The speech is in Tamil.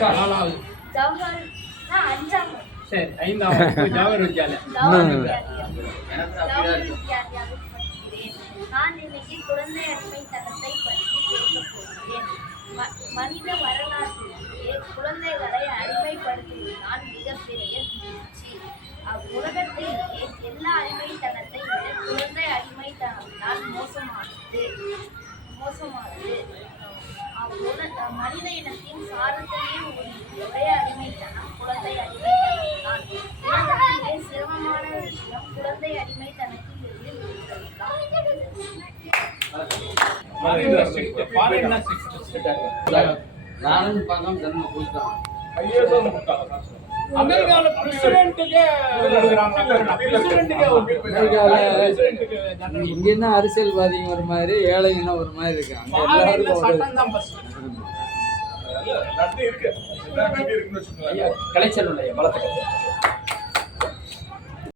நாலாவது. ஜவஹர் அஞ்சாம். சரி, ஐந்தாவது ஜவஹர் வித்யாலயா. நான் இன்னைக்கு குழந்தை அடிமைத்தனத்தை பற்றி பேசப் போகிறேன். மனித வரலாற்றிலேயே குழந்தைகளை அடிமைப்படுத்துவதுதான் மிகப்பெரிய வீழ்ச்சி. உலகத்திலேயே எல்லா அடிமைத்தனத்தை விட குழந்தை அடிமைத்தனம் தான் மோசமானது. மனித இனத்தின் சாரத்தையே ஒரே அடிமைத்தனம் குழந்தை அடிமைத்தனம் தான். உலகத்திலே சிரமமான விஷயம் குழந்தை அடிமைத்தனத்தில் இருந்து விடுதலைதான். அமெரிக்கால இங்க என்ன அரசியல்வாதிங்க ஒரு மாதிரி, ஏழைங்கன்னா ஒரு மாதிரி இருக்காங்க. கலைச்சல் பலத்தை